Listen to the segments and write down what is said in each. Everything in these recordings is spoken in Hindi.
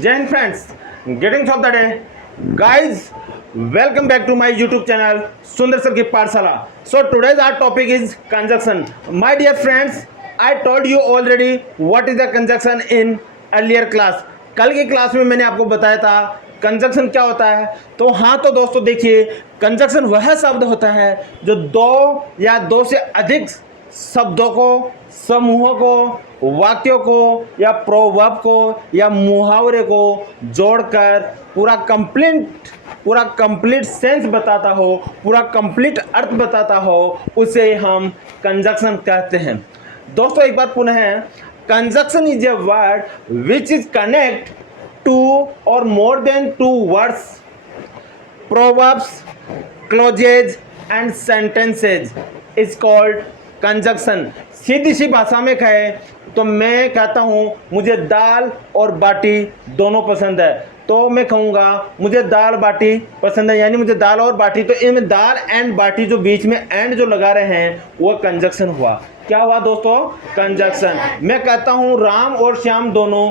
जय हिंद friends, greetings of the day guys, welcome back to my YouTube channel Sundar Sir की पाठशाला. So today's our topic is conjunction. My dear friends, I told you already what is the conjunction in earlier class. कल की क्लास में मैंने आपको बताया था कंजक्शन क्या होता है. तो हाँ, तो दोस्तों देखिए, कंजक्शन वह शब्द होता है जो दो या दो से अधिक शब्दों को, समूहों को, वाक्यों को या प्रोवर्ब को या मुहावरे को जोड़कर पूरा कंप्लीट सेंस बताता हो, पूरा कंप्लीट अर्थ बताता हो, उसे हम कंजक्शन कहते हैं. दोस्तों एक बार पुनः, conjunction is a word which is connect to और more than two words, proverbs, clauses and sentences is called conjunction. सीधी सी भाषा में कहे तो मैं कहता हूँ मुझे दाल और बाटी दोनों पसंद है, तो मैं कहूँगा मुझे दाल बाटी पसंद है, यानी मुझे दाल और बाटी. तो इनमें दाल एंड बाटी जो बीच में एंड जो लगा रहे हैं वो कंजक्शन हुआ. क्या हुआ दोस्तों? कंजक्शन. मैं कहता हूँ राम और श्याम दोनों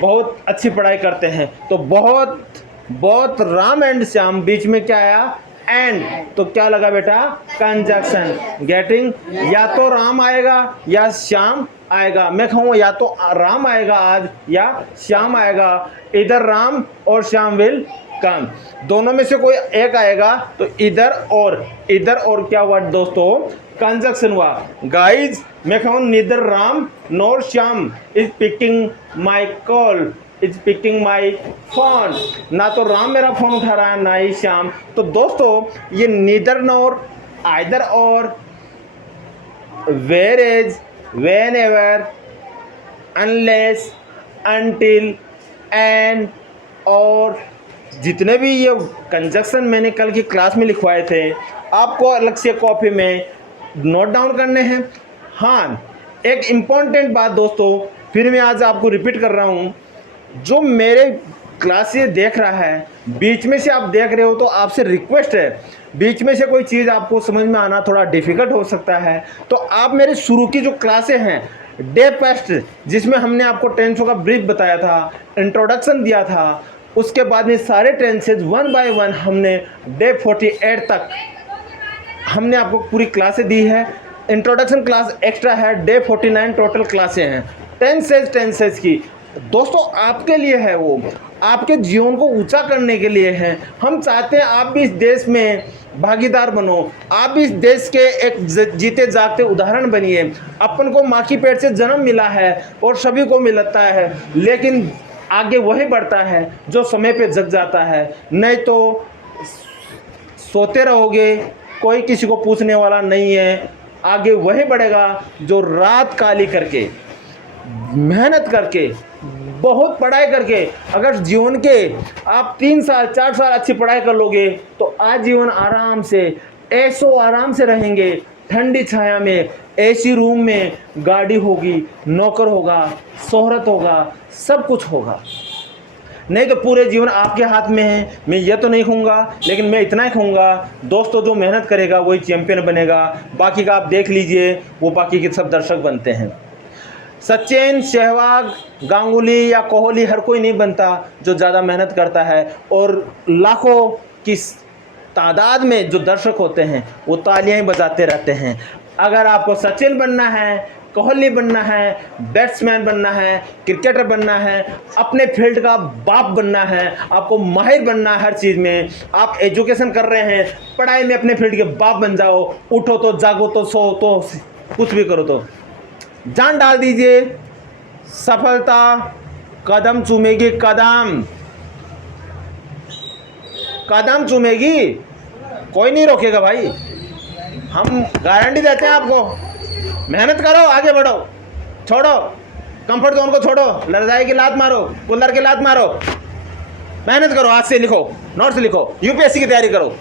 बहुत अच्छी पढ़ाई करते हैं, तो बहुत राम एंड श्याम, बीच में क्या आया? एंड. तो क्या लगा बेटा? कंजक्शन. गेटिंग? या तो राम आएगा या श्याम आएगा. मैं कहूँ या तो राम आएगा आज या श्याम आएगा. इधर राम और श्याम विल कम. दोनों में से कोई एक आएगा. तो इधर और क्या हुआ दोस्तों? कंजक्शन हुआ. गाइज, मैं कहूँ neither Ram nor Shyam is picking my call, is picking my phone. ना तो राम मेरा फोन उठा रहा है, ना ही श्याम. तो दोस्तों ये neither nor, either or, whereas, whenever, unless, until, and, और जितने भी ये कंजक्शन मैंने कल की क्लास में लिखवाए थे, आपको अलग से कॉपी में नोट डाउन करने हैं. हाँ, एक इम्पॉर्टेंट बात दोस्तों, फिर मैं आज आपको रिपीट कर रहा हूँ. जो मेरे क्लास ये देख रहा है, बीच में से आप देख रहे हो, तो आपसे रिक्वेस्ट है, बीच में से कोई चीज़ आपको समझ में आना थोड़ा डिफ़िकल्ट हो सकता है, तो आप मेरे शुरू की जो क्लासें हैं, डे फर्स्ट जिसमें हमने आपको टेंसों का ब्रीफ बताया था, इंट्रोडक्शन दिया था, उसके बाद में सारे टेंसेज वन बाय वन हमने डे 48 तक हमने आपको पूरी क्लासें दी है. इंट्रोडक्शन क्लास एक्स्ट्रा है. डे 49 टोटल क्लासें हैं टेंसेज की. दोस्तों आपके लिए है, वो आपके जीवन को ऊंचा करने के लिए है. हम चाहते हैं आप भी इस देश में भागीदार बनो, आप भी इस देश के एक जीते जागते उदाहरण बनिए. अपन को माँ की पेट से जन्म मिला है और सभी को मिलता है, लेकिन आगे वही बढ़ता है जो समय पे जग जाता है. नहीं तो सोते रहोगे, कोई किसी को पूछने वाला नहीं है. आगे वही बढ़ेगा जो रात काली करके, मेहनत करके, बहुत पढ़ाई करके, अगर जीवन के आप 3 साल 4 साल अच्छी पढ़ाई कर लोगे तो आज जीवन आराम से, ऐसो आराम से रहेंगे. ठंडी छाया में, एसी रूम में, गाड़ी होगी, नौकर होगा, शोहरत होगा, सब कुछ होगा. नहीं तो पूरे जीवन आपके हाथ में है. मैं ये तो नहीं कहूँगा, लेकिन मैं इतना ही कहूँगा दोस्तों, जो मेहनत करेगा वही चैंपियन बनेगा. बाकी का आप देख लीजिए, वो बाकी के सब दर्शक बनते हैं. सचिन, सहवाग, गांगुली या कोहली हर कोई नहीं बनता जो ज़्यादा मेहनत करता है. और लाखों की तादाद में जो दर्शक होते हैं वो तालियां ही बजाते रहते हैं. अगर आपको सचिन बनना है, कोहली बनना है, बैट्समैन बनना है, क्रिकेटर बनना है, अपने फील्ड का बाप बनना है, आपको माहिर बनना है हर चीज़ में, आप एजुकेशन कर रहे हैं, पढ़ाई में अपने फील्ड के बाप बन जाओ. उठो तो, जागो तो, सो तो, कुछ भी करो तो जान डाल दीजिए. सफलता कदम चूमेगी, कदम चूमेगी, कोई नहीं रोकेगा भाई. हम गारंटी देते हैं आपको. मेहनत करो, आगे बढ़ो, छोड़ो कंफर्ट जोन को, छोड़ो लड़ाई की लात मारो, कूलर की लात मारो. मेहनत करो, आज से लिखो, नोट्स लिखो, यूपीएससी की तैयारी करो,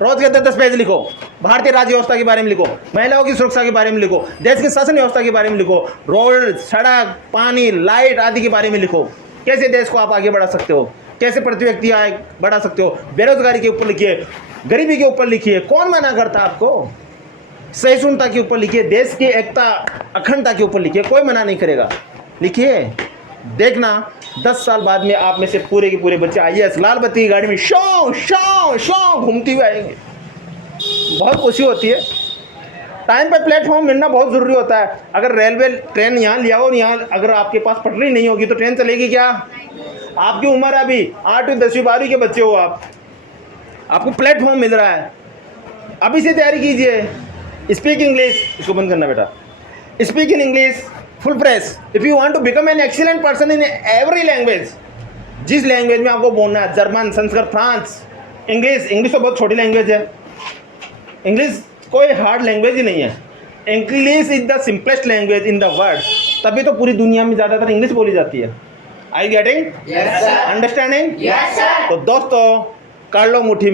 रोज के 10 पेज लिखो, भारतीय राज्य व्यवस्था के बारे में लिखो, महिलाओं की सुरक्षा के बारे में लिखो, देश की शासन व्यवस्था के बारे में लिखो, रोड, सड़क, पानी, लाइट आदि के बारे में लिखो. कैसे देश को आप आगे बढ़ा सकते हो, कैसे प्रति व्यक्ति आगे बढ़ा सकते हो. बेरोजगारी के ऊपर लिखिए, गरीबी के ऊपर लिखिए, कौन मना करता आपको. सहिष्णुता के ऊपर लिखिए, देश की एकता अखंडता के ऊपर लिखिए, कोई मना नहीं करेगा. लिखिए. देखना 10 साल बाद में आप में से पूरे के पूरे बच्चे IAS लाल बत्ती की गाड़ी में शौ शौ शौ घूमते हुए आएंगे। बहुत खुशी होती है। टाइम पे प्लेटफॉर्म मिलना बहुत ज़रूरी होता है। अगर रेलवे ट्रेन यहाँ लिया हो, यहाँ अगर आपके पास पटरी नहीं होगी तो ट्रेन चलेगी क्या? आपकी उम्र अभी 8वीं 10वीं 12वीं के बच्चे हो आप, आपको प्लेटफॉर्म मिल रहा है, अभी से तैयारी कीजिए। स्पीक इंग्लिश, इसको बंद करना बेटा। Speak in English full press if you want to become an excellent person in every language. जिस लैंग्वेज में आपको बोलना है, जर्मन, संस्कृत, फ्रांस, इंग्लिश तो बहुत छोटी लैंग्वेज है। इंग्लिश कोई हार्ड लैंग्वेज ही नहीं है। English is the simplest language in the world. तभी तो पूरी दुनिया में ज़्यादातर इंग्लिश बोली जाती है। I getting? अंडरस्टैंडिंग? तो दोस्तों कर लो मुट्ठी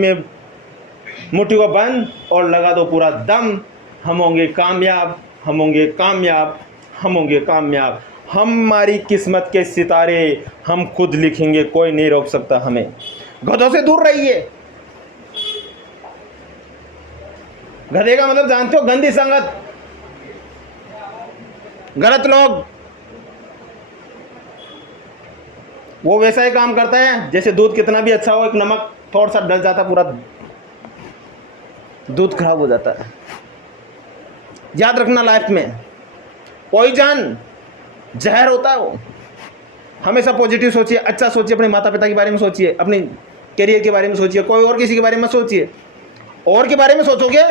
को बंद और लगा दो पूरा दम। हम होंगे कामयाब, हम होंगे कामयाब, हम होंगे कामयाब। हमारी किस्मत के सितारे हम खुद लिखेंगे, कोई नहीं रोक सकता हमें। गधों से दूर रहिए। गधे का मतलब जानते हो? गंदी संगत, गलत लोग। वो वैसा ही काम करता है जैसे दूध कितना भी अच्छा हो, एक नमक थोड़ा सा डल जाता, पूरा दूध खराब हो जाता है। याद रखना, लाइफ में पॉइजन, जहर होता है वो। हमेशा पॉजिटिव सोचिए, अच्छा सोचिए, अपने माता पिता के बारे में सोचिए, अपने करियर के बारे में सोचिए, कोई और किसी के बारे में सोचिए। और के बारे में सोचोगे,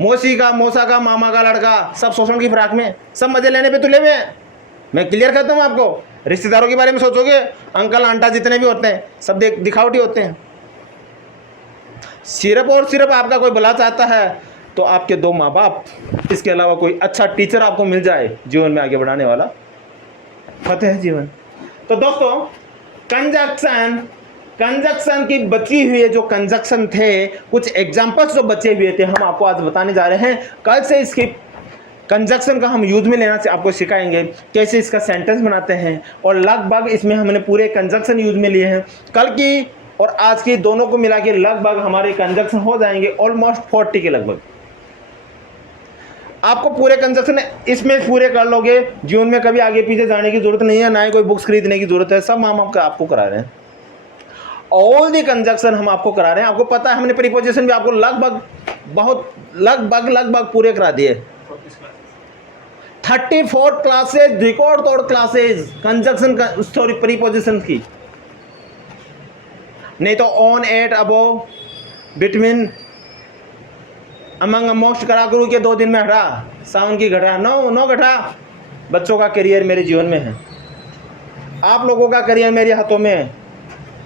मौसी का, मौसा का, मामा का लड़का, सब शोषण की फिराक में, सब मजे लेने पे तुले हुए हैं। मैं क्लियर करता हूँ आपको। रिश्तेदारों के बारे में सोचोगे, अंकल आंटा जितने भी होते हैं सब दिखावटी होते हैं। सिर्फ और सिर्फ आपका कोई भला चाहता है तो आपके 2 माँ बाप, इसके अलावा कोई अच्छा टीचर आपको मिल जाए जीवन में आगे बढ़ाने वाला, फतेह है जीवन। तो दोस्तों कंजक्शन की बची हुई जो कंजक्शन थे, कुछ एग्जांपल्स जो बचे हुए थे, हम आपको आज बताने जा रहे हैं। कल से इसकी कंजक्शन का हम यूज में लेना से आपको सिखाएंगे, कैसे इसका सेंटेंस बनाते हैं। और लगभग इसमें हमने पूरे कंजक्शन यूज में लिए हैं। कल की और आज की दोनों को मिला के लगभग हमारे कंजक्शन हो जाएंगे ऑलमोस्ट 40 के लगभग। आपको पूरे कंजक्शन इसमें पूरे कर लोगे, जीवन में कभी आगे पीछे जाने की जरूरत नहीं है, ना ही कोई बुक्स खरीदने की जरूरत है। सब माम आपको करा रहे हैं। ऑल दी कंजक्शन हम आपको करा रहे हैं। आपको पता है हमने प्रीपोजिशन भी आपको लगभग पूरे करा दिए। 34 क्लासेज, रिकॉर्ड तोड़ क्लासेज कंजक्शन का, सॉरी प्रीपोजिशन की। नहीं तो on, at, above, between, among, amongst करा करूँ के 2 दिन में हटा, सावन की घटा, नो घटा। बच्चों का करियर मेरे जीवन में है, आप लोगों का करियर मेरे हाथों में है।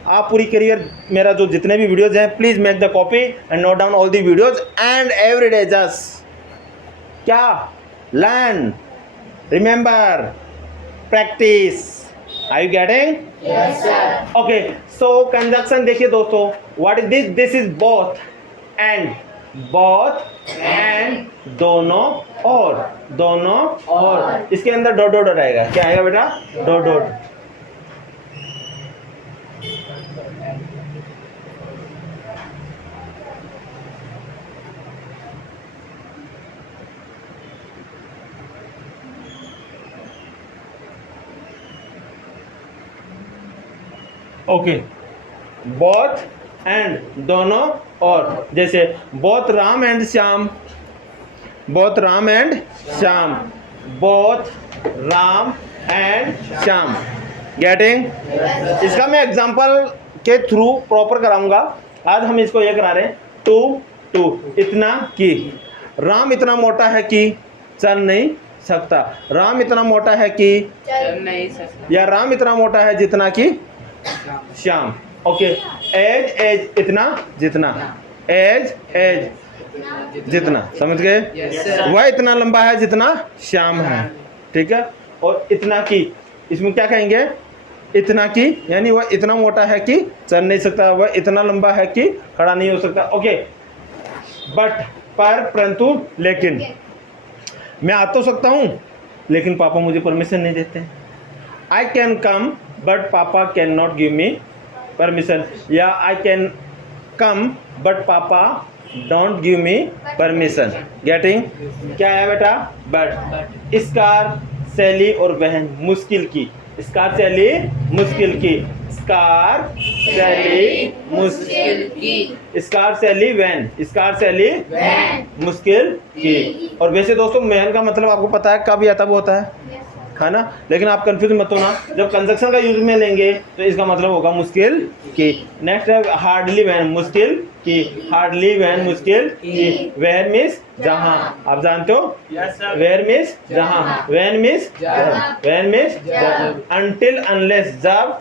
आप पूरी करियर, मेरा जो जितने भी वीडियोज हैं, please make the copy and note down all the videos and every day just क्या learn, remember, practice. Are you getting? Yes, sir. Okay, so conjunction देखिए दोस्तों, what is this? This is both and, दोनों और। इसके अंदर डॉट आएगा। क्या आएगा बेटा? डॉट। ओके, बोथ एंड, दोनों और। जैसे both Ram and Shyam, both Ram and Shyam, both Ram and Shyam. Getting? इसका मैं एग्जांपल के थ्रू प्रॉपर कराऊंगा। आज हम इसको ये करा रहे हैं, टू, इतना की। राम इतना मोटा है कि चल नहीं सकता। राम इतना मोटा है कि चल नहीं सकता। या राम इतना मोटा है जितना कि श्याम। ओके, एज इतना जितना, एज जितना, समझ गए? Yes, sir. वह इतना लंबा है जितना श्याम है, ठीक है। और इतना की, इसमें क्या कहेंगे? इतना की, यानी वह इतना मोटा है कि चल नहीं सकता, वह इतना लंबा है कि खड़ा नहीं हो सकता। ओके, बट, पर, परंतु, लेकिन। मैं आ तो सकता हूँ लेकिन पापा मुझे परमिशन नहीं देते। आई कैन कम बट पापा can not give me permission, या आई कैन कम बट पापा don't give me permission. Getting? क्या है बेटा? बट। इसकार, सैली और बहन, मुश्किल की। स्कारसेली मुश्किल की, स्कारसेली मुश्किल की, स्कारसेली वैन, स्कारसेली वैन, मुश्किल की। और वैसे दोस्तों मैन का मतलब आपको पता है कब या तब होता है ना, लेकिन आप कंफ्यूज मत होना, जब कंजक्शन का यूज में लेंगे तो इसका मतलब होगा मुश्किल की। नेक्स्ट है हार्डली वैन, मुश्किल की, हार्डली वैन मुश्किल की। वेयर मीन्स जहां, आप जानते हो वेयर मीन्स जहां, when means when means until unless, जब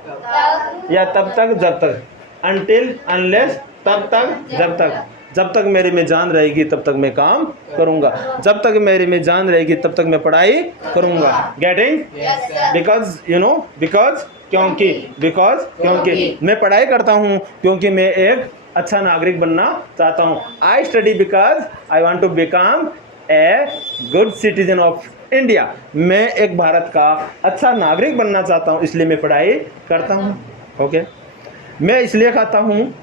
या तब तक जब तक, अनटिल अनलेस तब तक जब तक, जब तक मेरे में जान रहेगी तब तक मैं काम करूंगा, जब तक मेरे में जान रहेगी तब तक मैं पढ़ाई करूंगा। Getting, because you know, because क्योंकि, बिकॉज क्योंकि मैं पढ़ाई करता हूँ क्योंकि मैं एक अच्छा नागरिक बनना चाहता हूँ। I study because I want to become a good citizen of India. मैं एक भारत का अच्छा नागरिक बनना चाहता हूँ इसलिए मैं पढ़ाई करता हूँ। ओके, मैं इसलिए खाता हूँ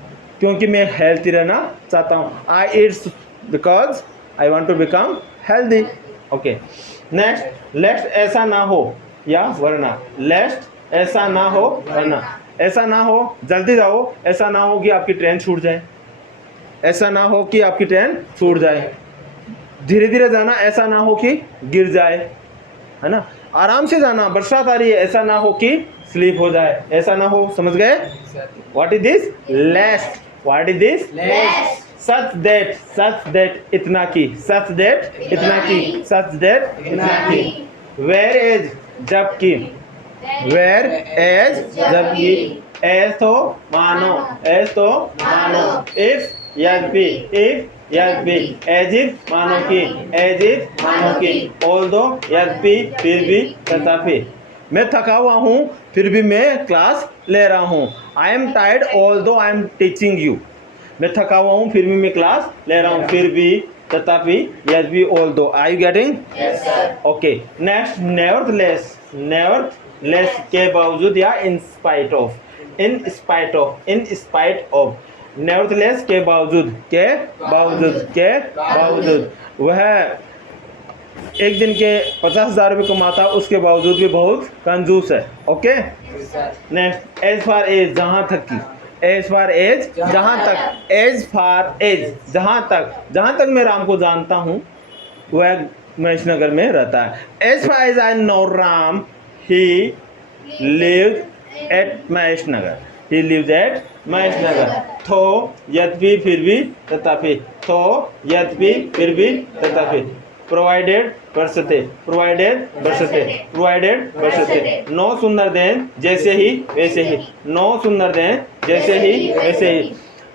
क्योंकि मैं हेल्थी रहना चाहता हूँ। I eats because I want to become healthy. Okay, next, let's ऐसा ना हो या वरना, लेट्स ऐसा ना हो वरना, ऐसा ना हो जल्दी जाओ, ऐसा ना हो कि आपकी ट्रेन छूट जाए, ऐसा ना हो कि आपकी ट्रेन छूट जाए। धीरे धीरे जाना, ऐसा ना हो कि गिर जाए, है ना। आराम से जाना, बरसात आ रही है, ऐसा ना हो कि स्लीप हो जाए, ऐसा ना हो, समझ गए। What is this, lest, what is this, less, such that इतना की, सच दैट इतना की, सच दैट इतना की। वेयर एज जबकि, वेयर एज जबकि, एज तो मानो, एज तो मानो, इफ यद्यपि, इफ यद्यपि, एज इफ मानो की, एज इफ मानो की, ऑल्दो यद्यपि फिर भी तथापि। मैं थका हुआ हूँ फिर भी मैं क्लास ले रहा हूँ। I am tired although I am teaching you. मैं थका हुआ हूँ फिर भी मैं क्लास ले रहा हूँ, फिर भी तथापि, यद्यपि, although. Are you getting? Yes sir, okay, next, nevertheless, nevertheless के बावजूद या in spite of, in spite of, in spite of, nevertheless के बावजूद, के बावजूद, के बावजूद। वह एक दिन के 50,000 रुपये कमाता उसके बावजूद भी बहुत कंजूस है। Okay, next, as far as जहाँ तक की, एज फार एज जहाँ तक, एज फार एज जहाँ तक मैं राम को जानता हूँ वह महेश नगर में रहता है। As far as I know Ram he lives at Mahesh Nagar, he lives at Mahesh Nagar. Though यद्यपि फिर भी तथापि, थो यद्यपि फिर भी तथापि। प्रोवाइडेड बरसते, प्रोवाइडेड बरसते, प्रोवाइडेड बरसते। नो सुंदर देन जैसे ही वैसे ही, नो सुंदर देन जैसे ही वैसे ही।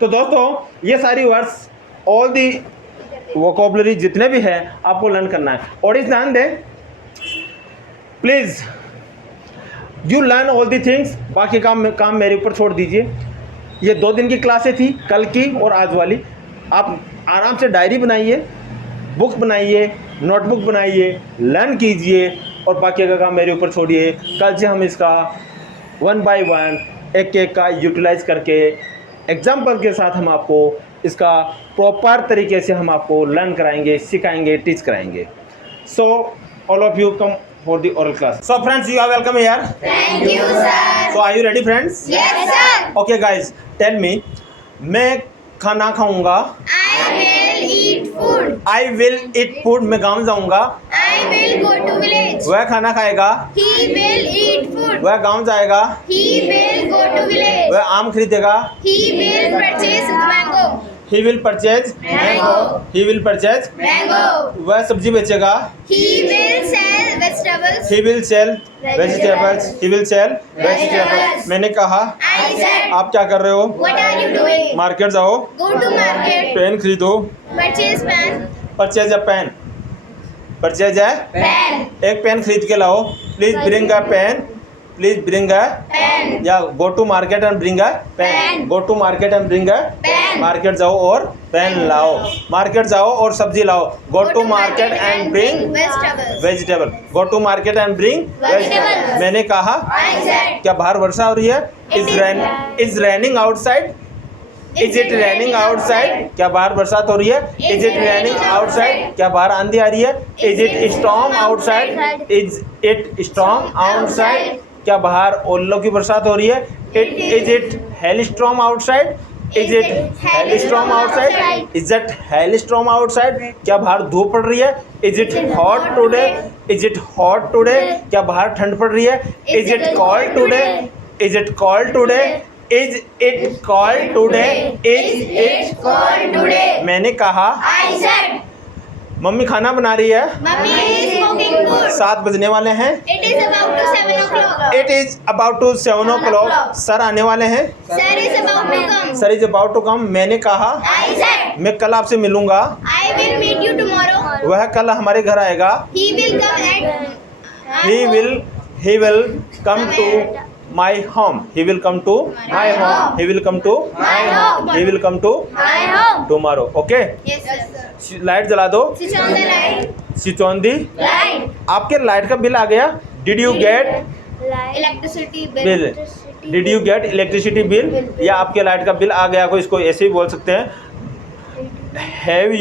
तो दोस्तों ये सारी वर्ड्स, ऑल दी वोकैबुलरी जितने भी है आपको लर्न करना है। और इस ध्यान दें please, you learn all the things, बाकी काम मेरे ऊपर छोड़ दीजिए। ये 2 दिन की क्लासें थी, कल की और आज वाली। आप आराम से डायरी बनाइए, बुक बनाइए, नोटबुक बनाइए, लर्न कीजिए और बाकी का काम मेरे ऊपर छोड़िए। कल से हम इसका 1 बाय 1 एक का यूटिलाइज करके एग्जाम्पल के साथ हम आपको इसका प्रॉपर तरीके से हम आपको लर्न कराएंगे, सिखाएंगे, टीच कराएंगे। So all of you come for the oral class. So friends, you are welcome here. Thank you sir, So are you ready friends? Yes sir, Okay guys, tell me, मैं खाना खाऊंगा, I will eat food, I will eat food, मैं गाँव जाऊंगा, I will go to village, वह खाना खाएगा, ही विल ईट फूड, वह गाँव जाएगा, he will go to village, वह आम खरीदेगा, he will purchase mango, he will purchase Mango. he will purchase, mango, वह सब्जी बेचेगा, he will sell vegetables, he will sell vegetables, he will sell vegetables। Vegetables। मैंने कहा आई सेड, आप क्या कर रहे हो? What are you doing? Market जाओ, गो टू मार्केट, पेन खरीदो, purchase pen, purchase a pen, purchase है पेन, एक पेन खरीद के लाओ, please bring a pen, please bring a, pen, या go to market and bring a pen, Pen। Go to market and bring a, Pen। Market जाओ और पेन लाओ, मार्केट जाओ और सब्जी लाओ, go to market and bring vegetables, vegetable, go to market and bring vegetable. Vegetables। मैंने कहा आई सेड, क्या बाहर वर्षा हो रही है? It is is raining outside, is it raining outside? क्या बाहर बरसात हो रही है? Is it raining outside? क्या बाहर आंधी आ रही है? Is it storm outside? Is it storm outside? क्या बाहर ओलों की बरसात हो रही है? Is it hailstorm outside? Is it hailstorm outside? Is it hailstorm outside? क्या बाहर धूप पड़ रही है? Is it hot today? Is it hot today? क्या बाहर ठंड पड़ रही है? Is it called today? Is it called today? Is it called today? Is it Call today. मैंने कहा। I said. मम्मी खाना बना रही है। Mummy is cooking food. 7 बजने वाले हैं। It is about to 7 o'clock. It is about to 7 o'clock। सर आने वाले हैं। Sir is about to come. Sir is about to come. मैंने कहा I said. मैं कल आपसे मिलूंगा। I will meet you tomorrow. वह कल हमारे घर आएगा। He will come at. He will come to my home. He will come to my home. He will come to My home. He will come to My home. tomorrow. Okay? Yes, sir. Light जला दो। Switch on the light. Switch on the. Light. आपके लाइट का बिल आ गया। Did you get Electricity bill? Did you get electricity bill? या आपके लाइट का बिल आ गया, कोई इसको ऐसे ही बोल सकते हैं। Have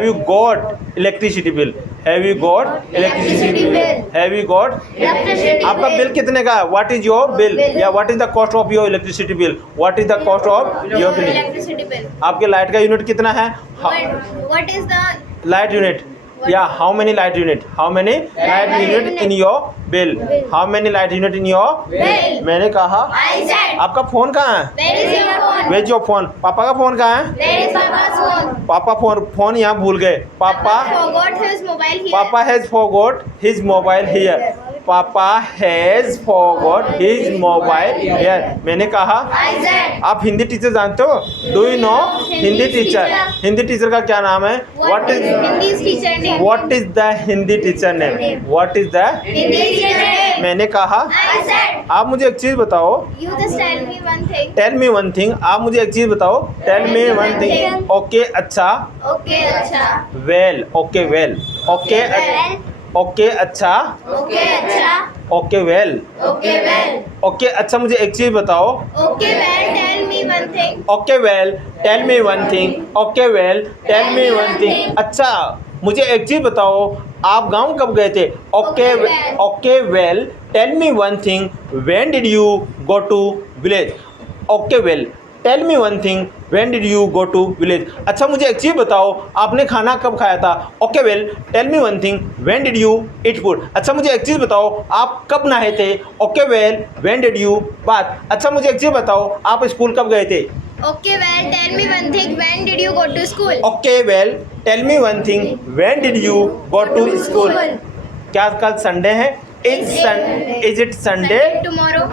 you got electricity bill? Have you got electricity bill? Have you got? Electricity आपका बिल कितने का है? What is your bill? या what is the cost of your electricity bill? What is the cost of your bill? Electricity bill. आपके लाइट का यूनिट कितना है? What is the light unit या how many light unit? How many light unit in your bill? How many light unit in your Bill. मैंने कहा। I said. आपका फोन कहाँ है? Where is your phone? Where's your phone? पापा का फोन कहाँ है? Where is Papa's phone? पापा फोन यहाँ भूल गए। पापा forgot his mobile here. Papa has forgot his mobile here. Papa has forgot his mobile here. मैंने कहा। I said. आप हिंदी टीचर जानते हो? Do you know Hindi teacher? Hindi teacher का क्या नाम है? What is Hindi's teacher name? What is the Hindi teacher name? What is the? Hindi teacher name. मैंने कहा। I said. आप मुझे एक चीज बताओ। You just tell me one thing. Tell me one thing. आप मुझे एक चीज बताओ। Tell me one thing. Okay अच्छा। Okay, अच्छा. Well okay well. Okay Well. Okay अच्छा। Okay, अच्छा. Okay well. Okay, well. Okay अच्छा मुझे एक चीज बताओ। Okay, well. Tell me one thing. Okay well tell me one thing. Okay well tell me one thing. अच्छा मुझे एक चीज बताओ, आप गांव कब गए थे? Okay well tell me one thing. When did you go to village? Okay well tell me one thing. When did you go to village? अच्छा मुझे एक चीज़ बताओ, आपने खाना कब खाया था? Okay well tell me one thing. When did you eat food? अच्छा मुझे एक चीज़ बताओ, आप कब नहाए थे? Okay well when did you bath? अच्छा मुझे एक चीज़ बताओ, आप स्कूल कब गए थे? Okay, well. Tell me one thing. When did you go to school? Okay well tell me one thing. When did you go to school? क्या कल संडे है? Is it Sunday? Tomorrow.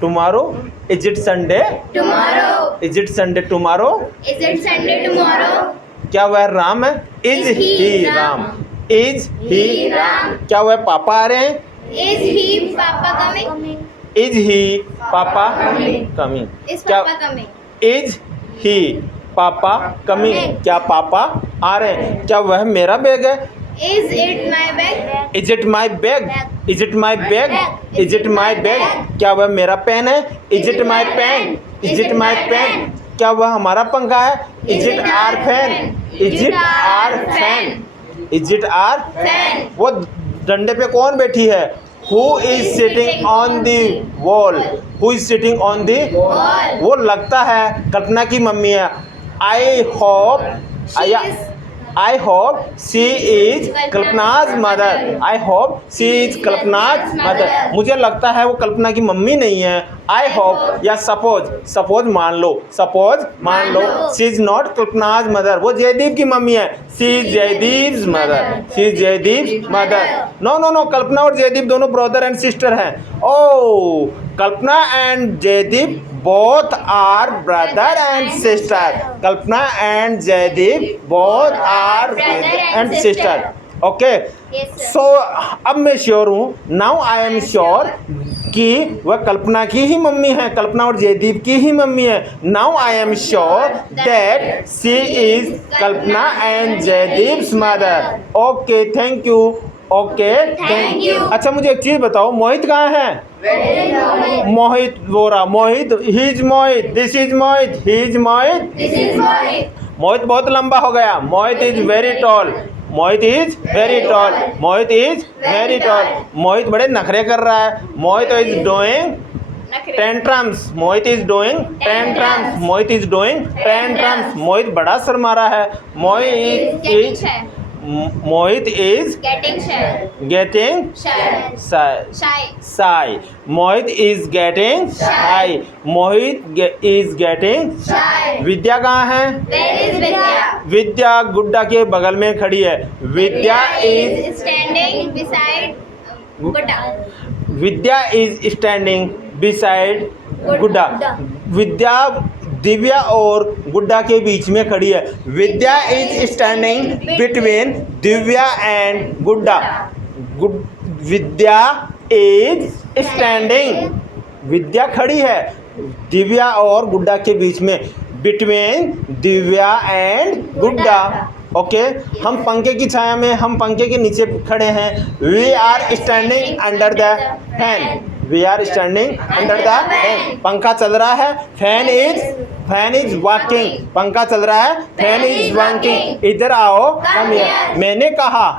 Tomorrow? Is it Sunday? Tomorrow. Is it Sunday tomorrow? Is it Sunday tomorrow? क्या वह राम है? Is Is he he Ram? Ram? Is he He Ram? Ram? क्या वह पापा आ रहे हैं? Is he Papa coming? Is he पापा कमिंग? Is क्या Papa coming? इज ही पापा कमिंग? क्या पापा आ रहे हैं? क्या वह मेरा बैग है? Is it my bag? Is it my bag? Is it my bag? Is it my bag? क्या वह मेरा पेन है? Is it my pen? Is it my pen? क्या वह हमारा पंखा है? Is it our fan? Is it our fan? Is it our? Fan. वो डंडे पे कौन बैठी है? Who is sitting on the wall? Who is sitting on the? Wall. वो लगता है कल्पना की मम्मी है। I hope I hope she is Kalpana's mother. I hope she is Kalpana's mother. मुझे लगता है वो कल्पना की मम्मी नहीं है। आई होप या सपोज मान लो she is not Kalpana's mother. वो जयदीप की मम्मी है। She is Jaideep's mother. She is Jaideep's mother. No Kalpana और जयदीप दोनों ब्रदर एंड सिस्टर हैं। Oh Kalpana and Jaideep both are brother and sister. Kalpana and Jaydeep both are brother and sister. Okay. Yes, sir. So अब मैं श्योर हूँ। Now I am sure कि वह कल्पना की ही मम्मी है। कल्पना और जयदीप की ही मम्मी है। Now I am sure that she is Kalpana and Jaydeep's mother. Okay, thank you. Okay, Thank you. अच्छा मुझे एक चीज़ बताओ, मोहित कहाँ है? Mohit Bora Mohit he is Mohit. This is Mohit. He is Mohit. This is Mohit. Mohit बहुत लंबा हो गया। Mohit is very tall. Mohit is very tall, Mohit is very tall. Mohit बड़े नखरे कर रहा है, Mohit is doing tantrums, Mohit is doing tantrums, Mohit is doing tantrums. Mohit बड़ा शर्मा रहा है, Mohit is getting getting shy, Mohit is getting shy, Mohit is getting shy। विद्या कहाँ है? Where is Vidya? विद्या गुड्डा के बगल में खड़ी है, Vidya is standing beside Gutta। Vidya is standing beside Gudda. Vidya Divya और गुड्डा के बीच में खड़ी है, Vidya is standing between Divya and Gudda. Vidya is standing, विद्या खड़ी है दिव्या और गुड्डा के बीच में, बिटवीन दिव्या एंड गुड्डा। ओके हम पंखे की छाया में, हम पंखे के नीचे खड़े हैं। We are standing under the fan, we are standing under the fan. पंखा चल रहा है, फैन इज वर्किंग, पंखा चल रहा है, फैन इज वर्किंग। इधर आओ, कम हियर। मैंने कहा,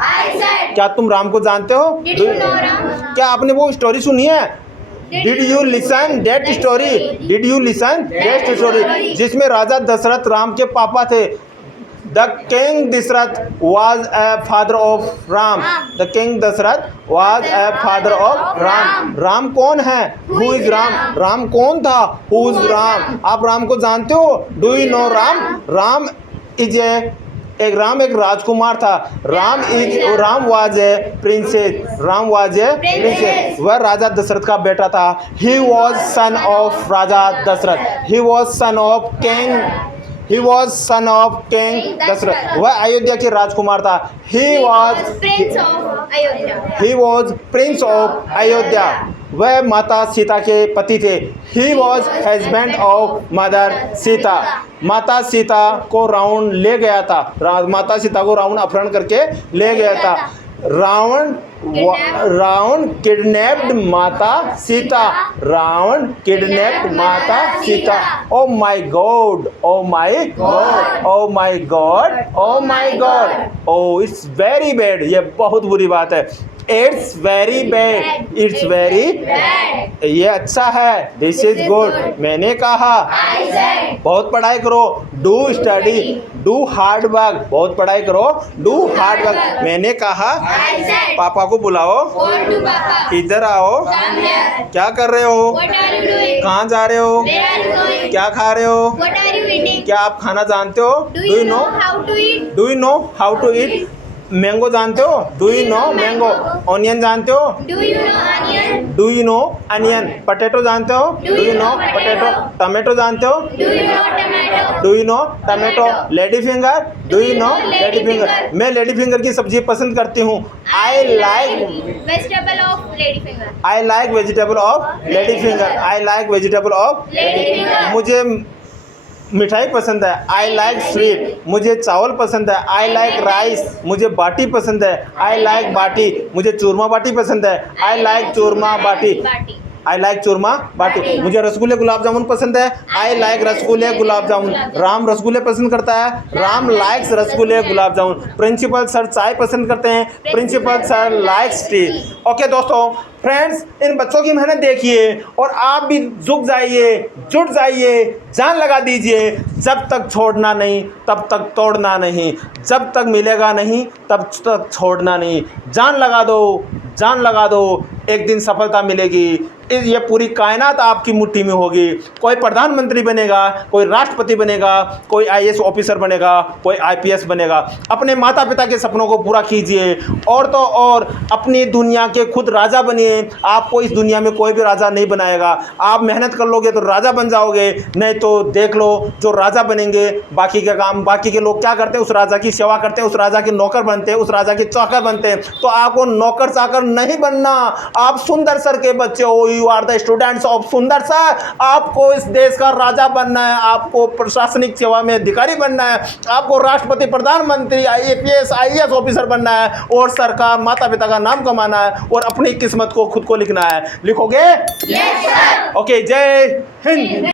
क्या तुम राम को जानते हो? क्या आपने वो स्टोरी सुनी है? Did you listen that story? Did you listen that story? जिसमें राजा दशरथ राम के पापा थे। The king Dashrath was a father of Ram. The king Dashrath was a father of Ram. Ram कौन है? Who is Ram? राम कौन था? Who is Ram? आप राम को जानते हो? Do you know Ram? Ram is एक राजकुमार था। Ram was a princess. Ram was a princess. वह राजा दशरथ का बेटा था। He was son of Raja Dasharath. He was son of king Dasharath. वह अयोध्या के राजकुमार था। He was prince of Ayodhya. वह माता सीता के पति थे। He was husband of mother Sita. माता सीता को रावण ले गया था, माता सीता को रावण अपहरण करके ले गया था। रावण किडनैप्ड माता सीता, रावण किडनैप्ड माता Sita. Oh my God, oh my God, oh my God, oh my God. Oh it's very bad, ये बहुत बुरी बात है। It's very bad, it's very bad. ये अच्छा है, दिस इज गुड। मैंने कहा, बहुत पढ़ाई करो, do study, do hard work, बहुत पढ़ाई करो, डू हार्ड वर्क। मैंने कहा, पापा को बुलाओ, इधर आओ। क्या कर रहे हो? कहाँ जा रहे हो? क्या खा रहे हो? क्या आप खाना जानते हो? Do you know how to eat? Mango जानते हो? Do you know mango? Onion जानते हो? Do you know onion? Potato जानते हो? Do you know potato? Tomato जानते हो? Do you know tomato? Lady finger? Do you know lady finger? मैं लेडी फिंगर की सब्जी पसंद करती हूँ। I like vegetable of lady finger. I like vegetable of lady finger. I like vegetable of lady finger. मुझे मिठाई पसंद है। I like sweet. मुझे चावल पसंद है। I like rice. मुझे बाटी पसंद है। I like bati. मुझे चूरमा बाटी पसंद है। I like churma bati. I like churma bati. मुझे रसगुल्ले गुलाब जामुन पसंद है। आई लाइक रसगुल्ले गुलाब जामुन। राम रसगुल्ले पसंद करता है। राम लाइक्स रसगुल्ले गुलाब जामुन। प्रिंसिपल सर चाय पसंद करते हैं। Principal sir likes tea. Okay दोस्तों, फ्रेंड्स, इन बच्चों की मेहनत देखिए और आप भी जुट जाइए, जान लगा दीजिए। जब तक छोड़ना नहीं तब तक तोड़ना नहीं, जब तक मिलेगा नहीं तब तक छोड़ना नहीं। जान लगा दो, एक दिन सफलता मिलेगी। ये पूरी कायनात आपकी मुट्ठी में होगी। कोई प्रधानमंत्री बनेगा, कोई राष्ट्रपति बनेगा, कोई आईएएस ऑफिसर बनेगा, कोई आईपीएस बनेगा। अपने माता पिता के सपनों को पूरा कीजिए और तो और अपनी दुनिया के खुद राजा बनिए। आपको इस दुनिया में कोई भी राजा नहीं बनाएगा। आप मेहनत कर लोगे तो राजा बन जाओगे, नहीं तो देख लो जो राजा बनेंगे बाकी के लोग क्या करते हैं? उस राजा की सेवा करते हैं, उस राजा के नौकर बनते हैं, उस राजा के चाकर बनते हैं। तो आपको नौकर चाकर नहीं बनना। आप सुंदर सर के बच्चे हो, you are the students of Sundar sir. आपको इस देश का राजा बनना है, आपको प्रशासनिक सेवा में अधिकारी बनना है, आपको राष्ट्रपति, प्रधानमंत्री, आईपीएस, आईएएस ऑफिसर बनना है और सरकार, माता पिता का नाम कमाना है और अपनी किस्मत को खुद को लिखना है। लिखोगे? Yes sir. ओके, जय हिंद।